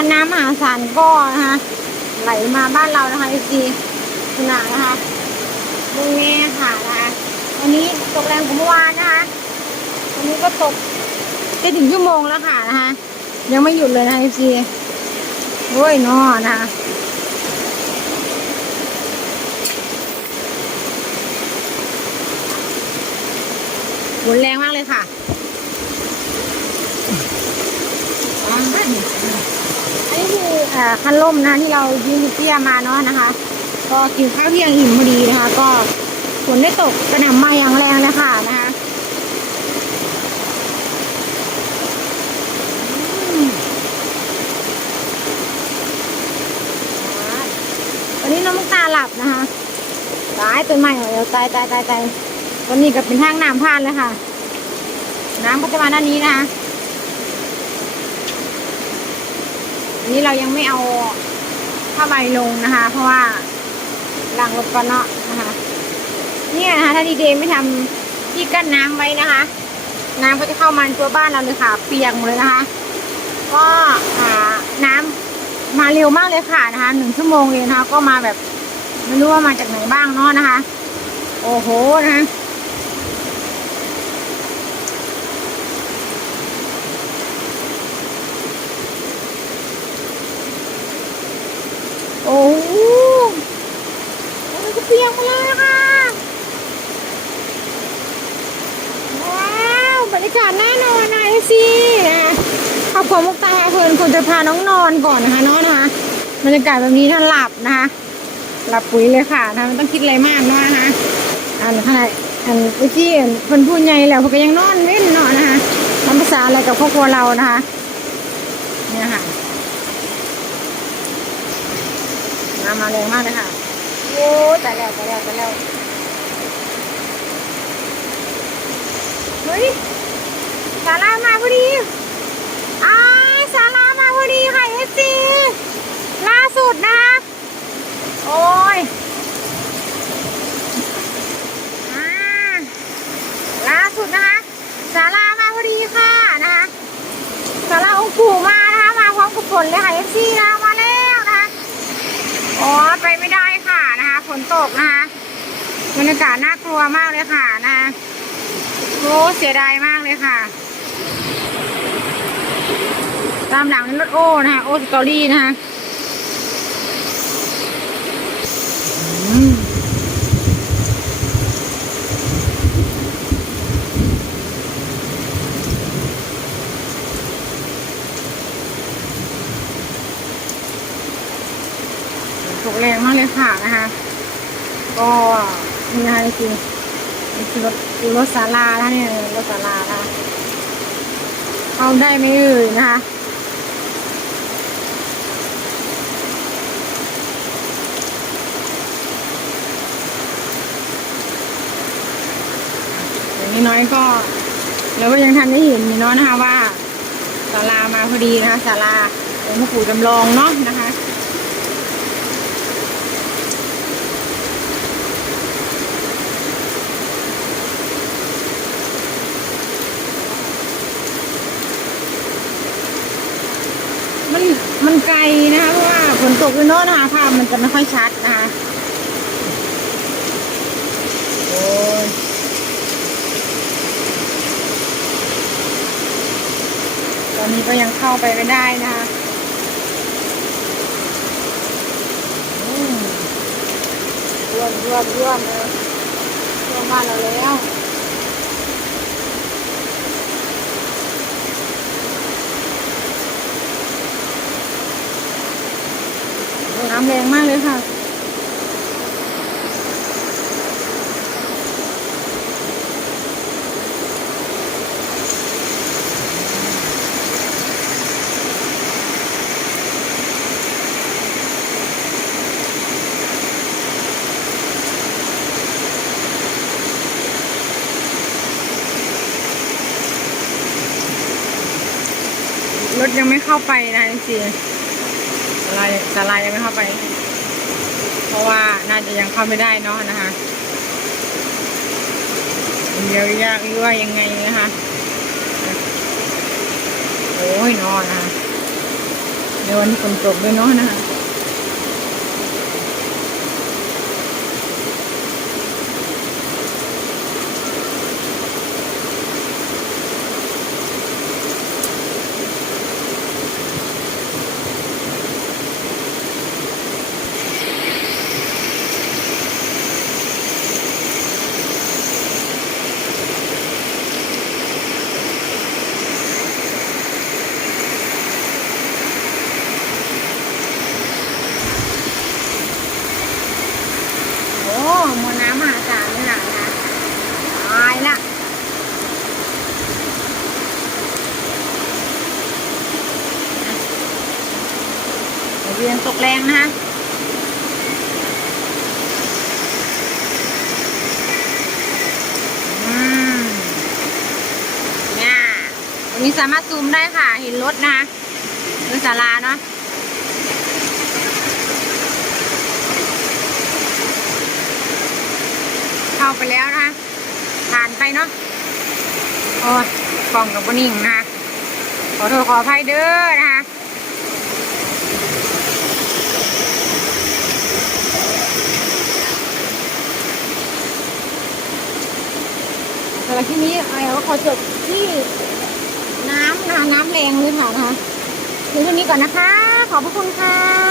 วนน้ำมหาศาลก็นะคะไหลมาบ้านเรานะคะไอซีขนาดนะคะตรงนี้ค่ะนะคะวันนี้ตกแรงกว่าเมื่อวานนะคะวันนี้ก็ตกจะถึงชั่วโมงแล้วค่ะนะคะยังไม่หยุดเลยนะคะไอซีโอ้ยนอนะคะฝนแรงมากเลยค่ะ อันนี้ คันลมนะที่เรายืมเตี้ยมาเนาะนะคะ ก็กินข้าวเที่ยงอิ่มพอดีนะคะ ก็ฝนได้ตกกระหน่ำมาอย่างแรงเลยค่ะนะคะอืมวันนี้น้องตาหลับนะคะตายต้นไม้ของเราตายตายตายตายวันนี้ก็เป็นทางน้ำผ่านเลยค่ะ น้ำก็จะมาด้านนี้นะคะ นี้เรายังไม่เอาผ้าใบลงนะคะ เพราะว่าล้างรถก่อนเนาะนะคะ เนี่ยนะคะ ถ้าดีเดย์ไม่ทำที่กั้นน้ำไว้นะคะ น้ำก็จะเข้ามาในตัวบ้านเราเลยค่ะ เปียกหมดเลยนะคะ ก็อ่าน้ำมาเร็วมากเลยค่ะนะคะหนึ่งชั่วโมงเองนะคะ ก็มาแบบไม่รู้ว่ามาจากไหนบ้างเนาะนะคะ โอ้โหนะคะ โอ้โหมันจะเปียกหมาเลยค่ะ ว้าวบรรยากาศน่านอนนะสินะขอบ คุณมุกตาเพลินควรจะพาน้องนอนก่อนนะคะเนาะนะคะบรรยากาศแบบนี้ท่านหลับนะคะ หลับปุ๋ยเลยค่ะนะไม่ต้องคิดอะไรมากเนาะนะคะอันขนาดอันไอ้ที่คนพูดใหญ่แล้วเขาก็ยังนอนเว้นเนาะนะคะทำภาษาอะไรกับครอบครัวเรานะคะเนี่ยค่ะน้ำมาแรงมากเลยค่ะโอ้แต่แล้วแต่แล้วแต่แล้วเฮ้ยสารามาพอดีอ่าสารามาพอดีค่ะเอฟซีล่าสุดนะคะ โอ้ยอาล่าสุดนะคะสารามาพอดีค่ะนะคะสาราองค์ปู่มานะคะมาพร้อมกับฝนเลยค่ะเอฟซีนะมาแล้วนะคะอ๋อไปไม่ได้ค่ะนะคะฝนตกนะคะบรรยากาศน่ากลัวมากเลยค่ะนะคะโอ้เสียดายมากเลยค่ะ ตามหลังรถโอ้นะคะโอสตอรี่นะคะ ตกแรงมากเลยค่ะนะคะ ก็นี่นะคะจริงๆนี่คือรถรถศาลาแล้วเนี่ยรถศาลานะคะเข้าได้ไหมเอ่ยนะคะอย่างนี้น้อยก็เราก็ยังทันได้เห็นอยู่เนาะนะคะว่าศาลามาพอดีนะคะศาลาหลวงพ่อปู่จำลองเนาะนะคะ มันมันไกลนะคะ เพราะว่าฝน ตกด้วยเนาะนะคะภาพมันจะไม่ค่อยชัดนะคะโอ้ยตอนนี้ก็ยังเข้าไปไม่ได้นะคะอืมร่วมร่วมร่วมเลยร่วมบ้านเราแล้ว น้ำแรงมากเลยค่ะรถยังไม่เข้าไปนะจริง ลายสลายยังไม่เข้าไป เพราะว่าน่าจะยังเข้าไม่ได้เนาะนะคะ เดี๋ยวยากหรือว่ายังไงนะคะ โอ้ยนอนนะคะในวันที่ฝนตกด้วยเนาะนะคะ โอ้มวลน้ำมหาศาลเลยค่ะนะตายละ เวเรียนตกแรงนะคะอืมเนี่ยตรงนี้สามารถซูมได้ค่ะ เห็นรถนะคะรถศาลาเนาะเข้าไปแล้วนะคะผ่านไปเนาะโอ้ยกล่องกับปนิ่งนะคะขอโทษขออภัยเด้อนะคะ สำหรับที่นี้ไอ้ก็ขอจบที่น้ำนะคะน้ำแรงเลยค่ะนะคะถึงเท่านี้ก่อนนะคะ ขอบพระคุณค่ะ